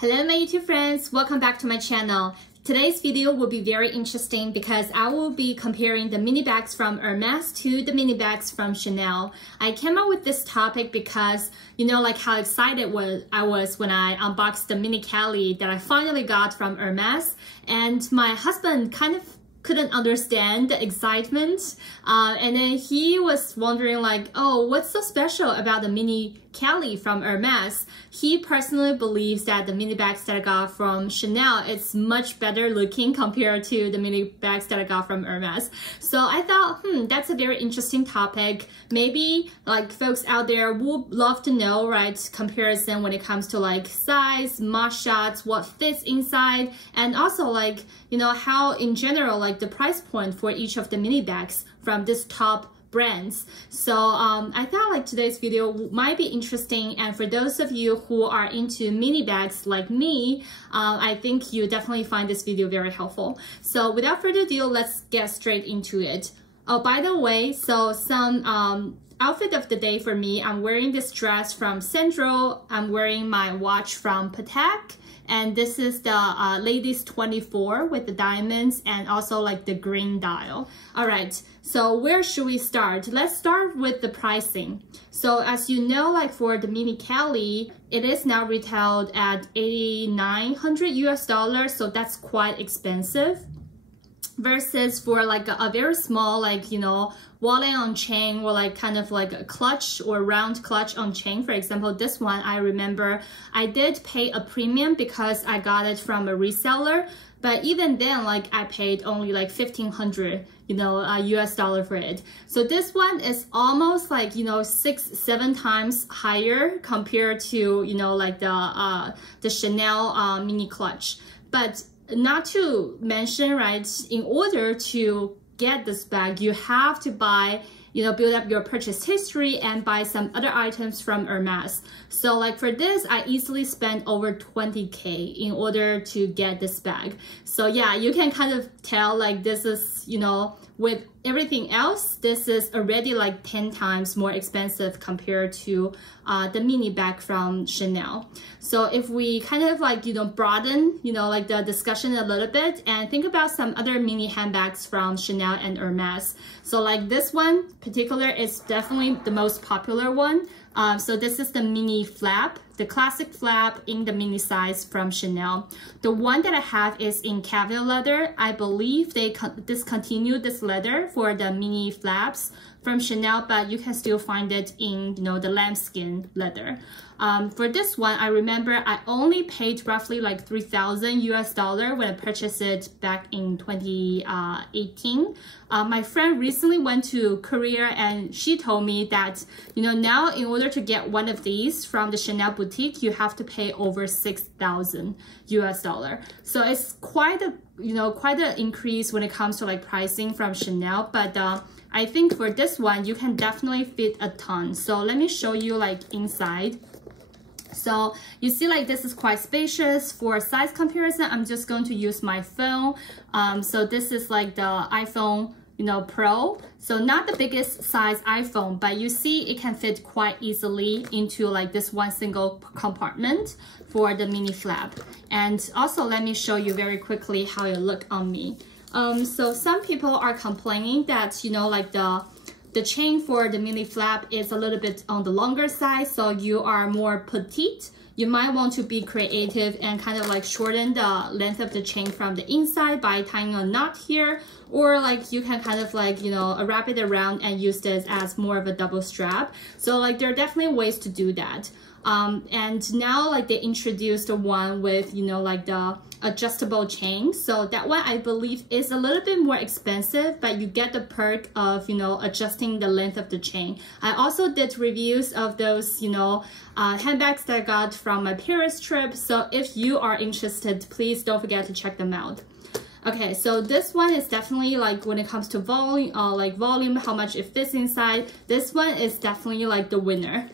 Hello my YouTube friends, welcome back to my channel. Today's video will be very interesting because I will be comparing the mini bags from Hermes to the mini bags from Chanel. I came up with this topic because you know like how excited I was when I unboxed the mini Kelly that I finally got from Hermes, and my husband kind of couldn't understand the excitement, and then he was wondering like, oh, what's so special about the mini Kelly from Hermes? He personally believes that the mini bags that I got from Chanel is much better looking compared to the mini bags that I got from Hermes. So I thought, that's a very interesting topic. Maybe like folks out there would love to know, right, comparison when it comes to like size, must shots, what fits inside, and also like, you know, how in general like the price point for each of the mini bags from this top brands. So I thought like today's video might be interesting, and for those of you who are into mini bags like me, I think you definitely find this video very helpful. So without further ado, let's get straight into it. Oh, by the way, so some outfit of the day for me, I'm wearing this dress from Sandro, I'm wearing my watch from Petite, and this is the ladies 24 with the diamonds and also like the green dial. All right, so where should we start? Let's start with the pricing. So as you know, like for the mini Kelly, it is now retailed at $8,900 US, so that's quite expensive. Versus for like a very small, like, you know, wallet on chain, or like kind of like a clutch or round clutch on chain. For example, this one, I remember I did pay a premium because I got it from a reseller. But even then, like I paid only like $1,500, you know, US dollar for it. So this one is almost like, you know, 6-7 times higher compared to, you know, like the Chanel mini clutch. But not to mention, right, in order to get this bag, you have to buy, you know, build up your purchase history and buy some other items from Hermes. So like for this, I easily spent over 20K in order to get this bag. So yeah, you can kind of tell like this is, you know, with everything else, this is already like 10 times more expensive compared to the mini bag from Chanel. So if we kind of like, you know, broaden, you know, like the discussion a little bit and think about some other mini handbags from Chanel and Hermes. So like this one particular is definitely the most popular one. So this is the mini flap, the classic flap in the mini size from Chanel. The one that I have is in caviar leather. I believe they discontinued this leather for the mini flaps from Chanel, but you can still find it in, you know, the lambskin leather. For this one, I remember I only paid roughly like $3,000 US when I purchased it back in 2018. My friend recently went to Korea and she told me that, you know, now in order to get one of these from the Chanel boutique, you have to pay over $6,000 US. So it's quite a, you know, quite an increase when it comes to like pricing from Chanel. But I think for this one, you can definitely fit a ton. So let me show you like inside. So you see like this is quite spacious. For size comparison, I'm just going to use my phone. So this is like the iPhone, you know, Pro. So not the biggest size iPhone, but you see it can fit quite easily into like this one single compartment for the mini flap. And also let me show you very quickly how it look on me. So some people are complaining that, you know, like the chain for the mini flap is a little bit on the longer side, so you are more petite. You might want to be creative and kind of like shorten the length of the chain from the inside by tying a knot here, or like you can kind of like, you know, wrap it around and use this as more of a double strap. So like there are definitely ways to do that. And now like they introduced the one with, you know, like the adjustable chain. So that one I believe is a little bit more expensive, but you get the perk of, you know, adjusting the length of the chain. I also did reviews of those, you know, handbags that I got from my Paris trip. So if you are interested, please don't forget to check them out. Okay, so this one is definitely like when it comes to volume, how much it fits inside, this one is definitely like the winner.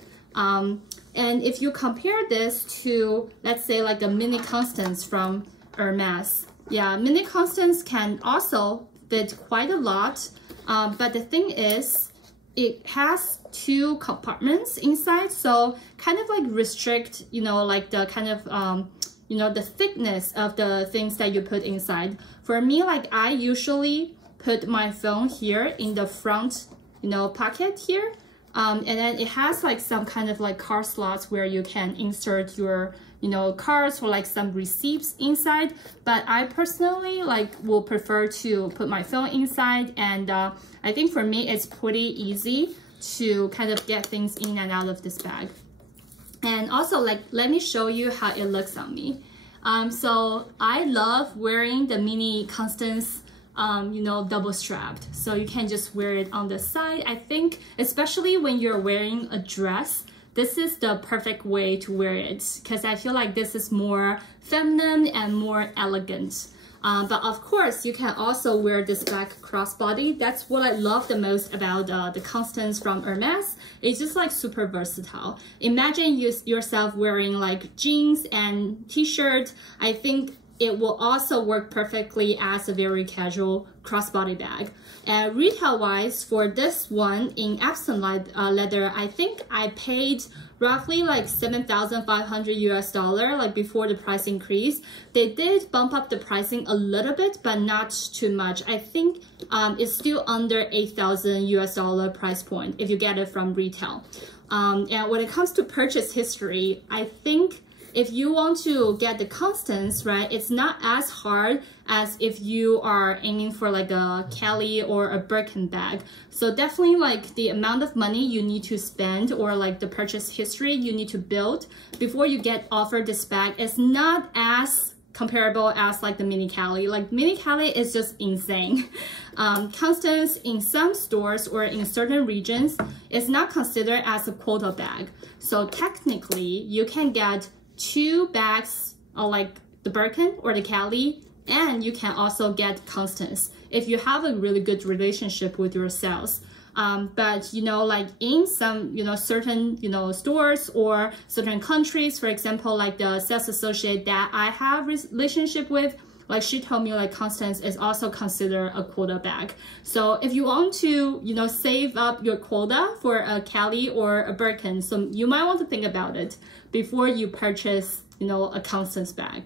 And if you compare this to, let's say like the mini Constance from Hermes, yeah, mini Constance can also fit quite a lot, but the thing is it has 2 compartments inside, so kind of like restrict, you know, like the kind of you know, the thickness of the things that you put inside. For me, like I usually put my phone here in the front, you know, pocket here. And then it has like some kind of like card slots where you can insert your, you know, cards or like some receipts inside. But I personally like will prefer to put my phone inside. And I think for me, it's pretty easy to kind of get things in and out of this bag. And also, like, let me show you how it looks on me. So I love wearing the mini Constance, you know, double strapped. So you can just wear it on the side. I think, especially when you're wearing a dress, this is the perfect way to wear it because I feel like this is more feminine and more elegant. But of course, you can also wear this bag crossbody. That's what I love the most about the Constance from Hermes. It's just like super versatile. Imagine yourself wearing like jeans and t-shirt. I think it will also work perfectly as a very casual crossbody bag. And retail-wise, for this one in Epsom leather, I think I paid roughly like $7,500 US, like before the price increase. They did bump up the pricing a little bit, but not too much. I think it's still under $8,000 US price point if you get it from retail. And when it comes to purchase history, I think if you want to get the Constance, right, it's not as hard as if you are aiming for like a Kelly or a Birkin bag. So definitely like the amount of money you need to spend or like the purchase history you need to build before you get offered this bag is not as comparable as like the mini Kelly. Like mini Kelly is just insane. Constance in some stores or in certain regions is not considered as a quota bag. So technically you can get 2 bags like the Birkin or the Kelly, and you can also get Constance if you have a really good relationship with your sales. But you know, like in some, you know, certain, you know, stores or certain countries, for example, like the sales associate that I have relationship with, like she told me like Constance is also considered a quota bag. So if you want to, you know, save up your quota for a Kelly or a Birkin, so you might want to think about it before you purchase, you know, a Constance bag.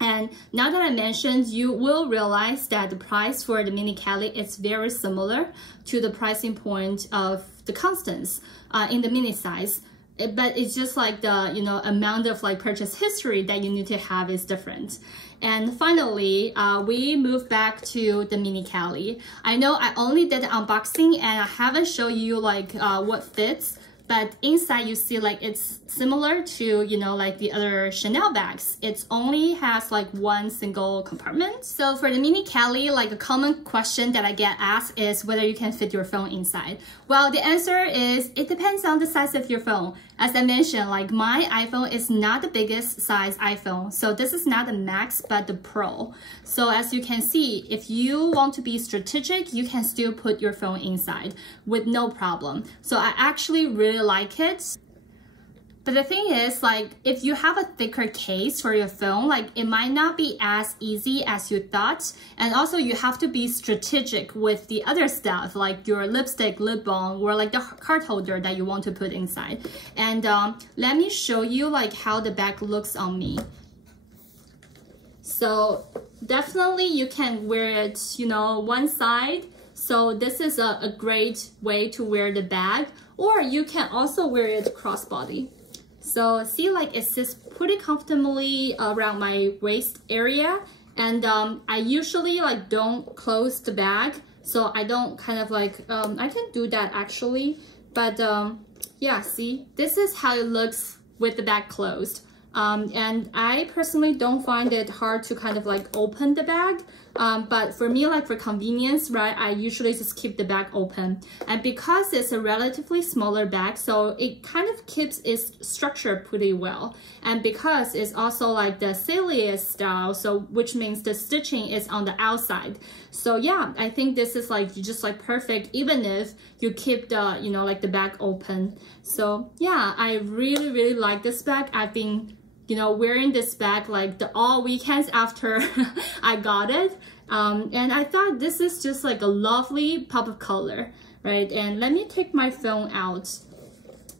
And now that I mentioned, you will realize that the price for the mini Kelly is very similar to the pricing point of the Constance in the mini size. But it's just like the, you know, amount of like purchase history that you need to have is different. And finally, we move back to the mini Kelly. I know I only did the unboxing and I haven't shown you like what fits, but inside you see like it's similar to, you know, like the other Chanel bags. It only has like one single compartment. So for the mini Kelly, like a common question that I get asked is whether you can fit your phone inside. Well, the answer is it depends on the size of your phone. As I mentioned, like my iPhone is not the biggest size iPhone. So this is not the Max, but the Pro. So as you can see, if you want to be strategic, you can still put your phone inside with no problem. So I actually really like it. But the thing is, like, if you have a thicker case for your phone, like, it might not be as easy as you thought. And also, you have to be strategic with the other stuff, like your lipstick, lip balm, or like the card holder that you want to put inside. And let me show you, like, how the bag looks on me. So definitely you can wear it, you know, one side. So this is a great way to wear the bag. Or you can also wear it crossbody. So see, like it sits pretty comfortably around my waist area. And I usually like don't close the bag. So I don't kind of like, I can do that actually. But yeah, see, this is how it looks with the bag closed. And I personally don't find it hard to kind of like open the bag. But for me, like for convenience, right, I usually just keep the bag open. And because it's a relatively smaller bag, so it kind of keeps its structure pretty well. And because it's also like the Spacious style, so which means the stitching is on the outside. So yeah, I think this is like just like perfect, even if you keep the, you know, like the bag open. So yeah, I really, really like this bag. I've been, you know, wearing this bag like all weekends after I got it. And I thought this is just like a lovely pop of color, right? And let me take my phone out.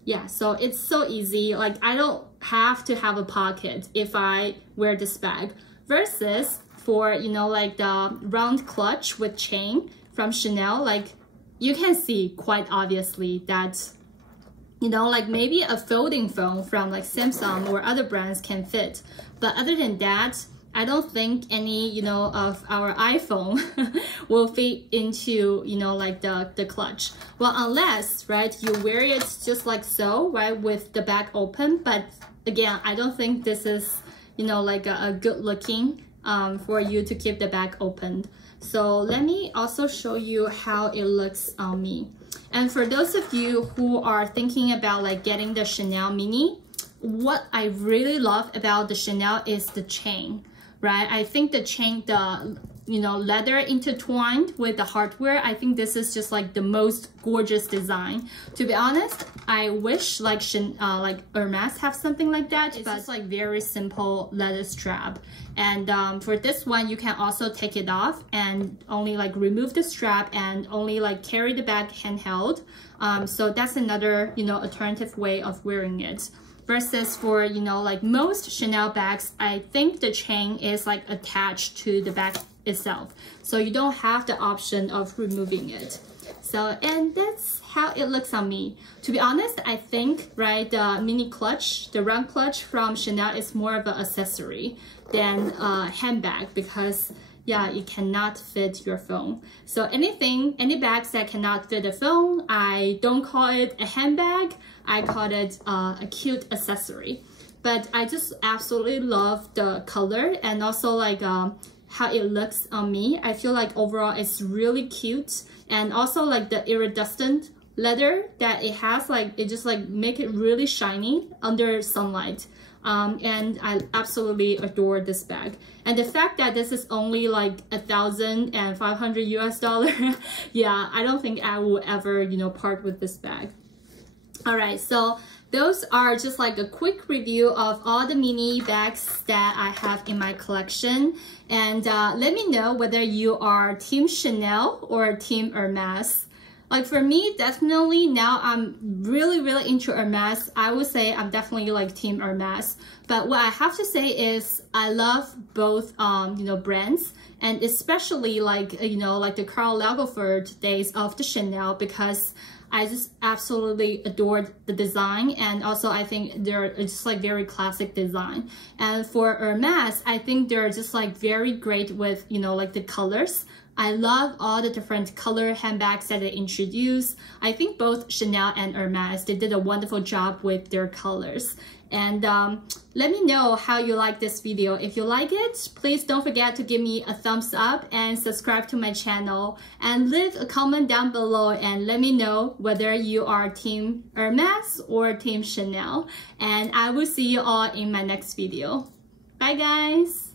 Yeah, so it's so easy. Like I don't have to have a pocket if I wear this bag, versus for, you know, like the round clutch with chain from Chanel. Like you can see quite obviously that, you know, like maybe a folding phone from like Samsung or other brands can fit, but other than that, I don't think any, you know, of our iPhone will fit into, you know, like the clutch. Well, unless, right, you wear it just like so, right, with the back open. But again, I don't think this is, you know, like a good looking for you to keep the back open. So let me also show you how it looks on me. And for those of you who are thinking about like getting the Chanel Mini, what I really love about the Chanel is the chain, right? I think the chain, the, you know, leather intertwined with the hardware, I think this is just like the most gorgeous design. To be honest, I wish like Hermes have something like that. It's just like very simple leather strap. And for this one, you can also take it off and only like remove the strap and only like carry the bag handheld. So that's another, you know, alternative way of wearing it. Versus for, you know, like most Chanel bags, I think the chain is like attached to the bag itself. So you don't have the option of removing it. So, and that's how it looks on me. To be honest, I think, right, the mini clutch, the round clutch from Chanel is more of an accessory than a handbag, because yeah, it cannot fit your phone. So anything, any bags that cannot fit a phone, I don't call it a handbag. I call it a cute accessory. But I just absolutely love the color and also like how it looks on me. I feel like overall it's really cute, and also like the iridescent leather that it has, like it just like make it really shiny under sunlight. And I absolutely adore this bag. And the fact that this is only like $1,500 US, yeah, I don't think I will ever, you know, part with this bag. All right, so those are just like a quick review of all the mini bags that I have in my collection. And let me know whether you are Team Chanel or Team Hermes. Like for me, definitely now I'm really into Hermes. I would say I'm definitely like Team Hermes. But what I have to say is I love both you know, brands, and especially like, you know, like the Karl Lagerfeld days of the Chanel, because I just absolutely adored the design, and also I think they're just like very classic design. And for Hermes, I think they're just like very great with, you know, like the colors. I love all the different color handbags that they introduced. I think both Chanel and Hermes, they did a wonderful job with their colors. And let me know how you like this video. If you like it, please don't forget to give me a thumbs up and subscribe to my channel. And leave a comment down below and let me know whether you are Team Hermes or Team Chanel. And I will see you all in my next video. Bye guys!